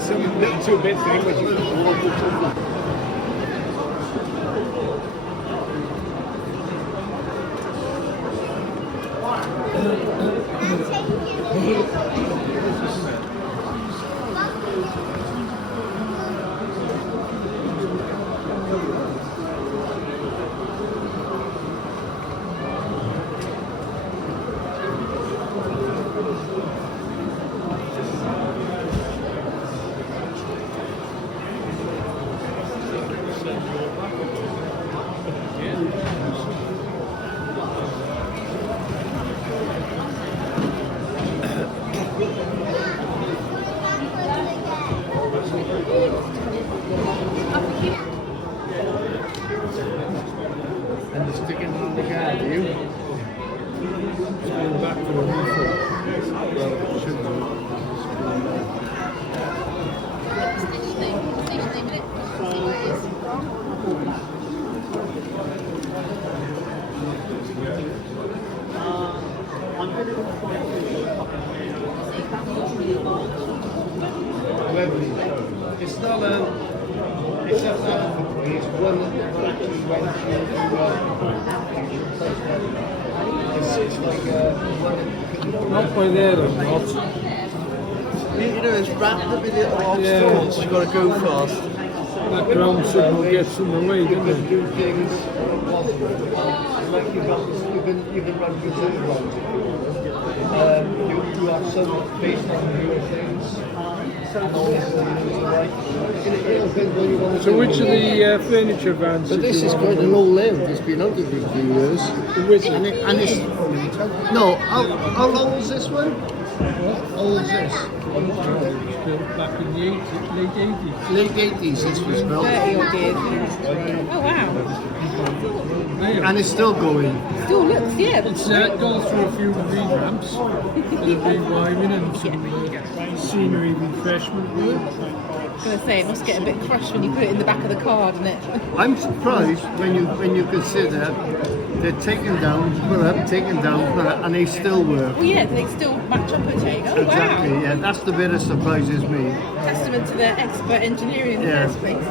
Some little 2-bit thing, which is and the sticking on the guard, do you? It's going back for a refill. Well, it should do. It's not it's not company, it's one that actually went to it's like not by there or not. You know, it's wrapped up in little obstacles, you've got to go fast. That ground signal gets in the way, doesn't it? Do things like you can run reserve runs if you want. You have some based on newer things. So which of the furniture vans? But this is quite an old lamp. It's been out of it for years. And it's no. How long is this one? How old is this? Built back in the late 80s. Late 80s. This was built. 30 odd years. Oh wow. And it's still going. Still looks, yeah. It's gone through a few revamps, a bit of rewiring and some scenery refreshment work. I was going to say, it must get a bit crushed when you put it in the back of the car, doesn't it? I'm surprised when you consider they're taken down, put up, taken down, put up, and they still work. Well, yeah, they still match up a chain. Oh, Exactly, wow. yeah, that's the bit that surprises me. Testament to their expert engineering in the Yeah. first place.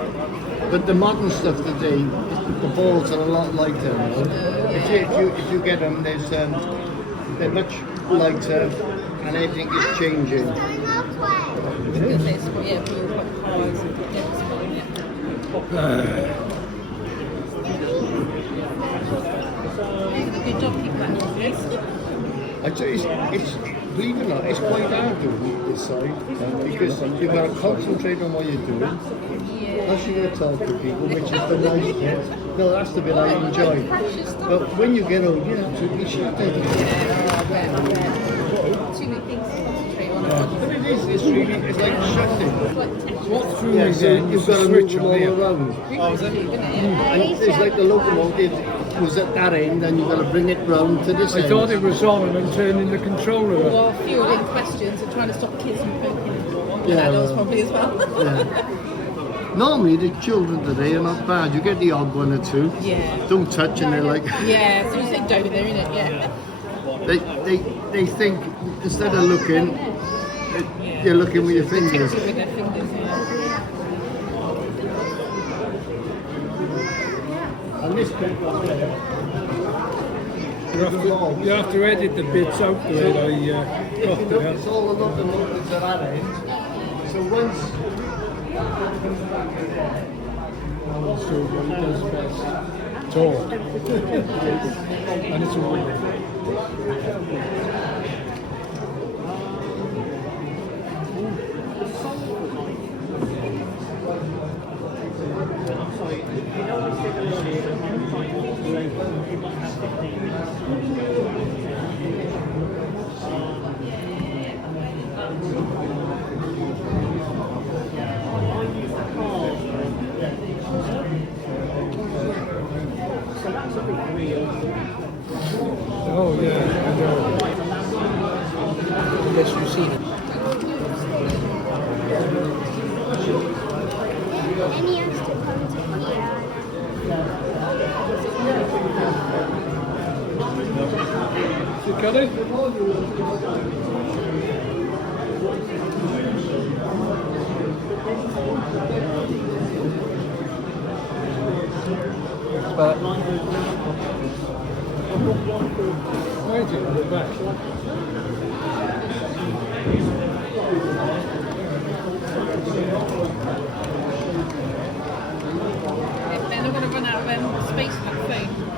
But the modern stuff today, the balls are a lot lighter. You know? If you get them, they're much lighter, and everything is changing. I was going to say, it's quite, yeah, blue, quite hard. Yeah, it's fine, yeah. Good job keeping that noise. I'd say it's believe it or not, it's quite hard doing this side because you've got to concentrate on what you're doing. Plus you're going to talk to people, which is the nice bit. No, that's the bit I enjoy. But when you get old, you're absolutely shattered. Too many things to concentrate on. But it is, it's like shutting. What through Yeah, is so in you've got to switch move them on all here? around. Oh, is it? And it's like the locomotive was at that end, and you've got to bring it round to this I end. thought it was on and then turning the controller up. Or fueling questions and trying to stop kids from poking. Yeah, Adults well, probably as well. Yeah. Normally the children today are not bad. You get the odd one or two. Yeah. Don't touch, and they're like Yeah, so you say don't there, innit? Yeah. they think instead of looking, you're looking with your fingers. With their fingers, yeah. And You have to edit the bits out the way I cut it out. It's all a lot of numbers at that end. So once So what he does best. Talk. And it's a win. Oh yeah, I know. Unless you've seen it. Any has to come to You got it? But Where did you go back? They're not going to run out of space for food.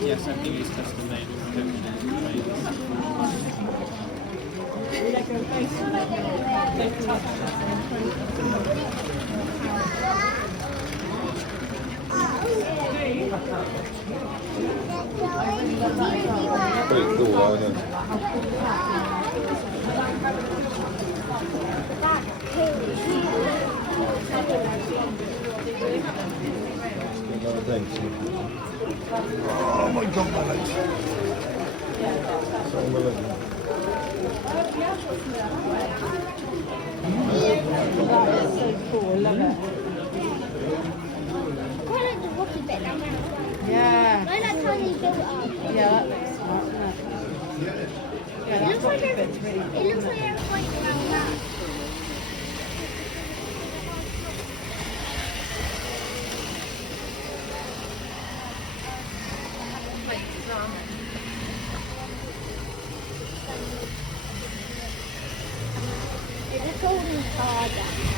Yes, I think it's custom made. pretty cool, isn't it? Oh my god, my legs. So my legs. That's so cool, I love it. I quite like the rocky bit down there as well. Yeah. I like how they built it up. Yeah, that looks smart, doesn't it? Yeah, It that looks like rocky they're, bit's really cool. it looks like they're fighting around that. It's a golden card.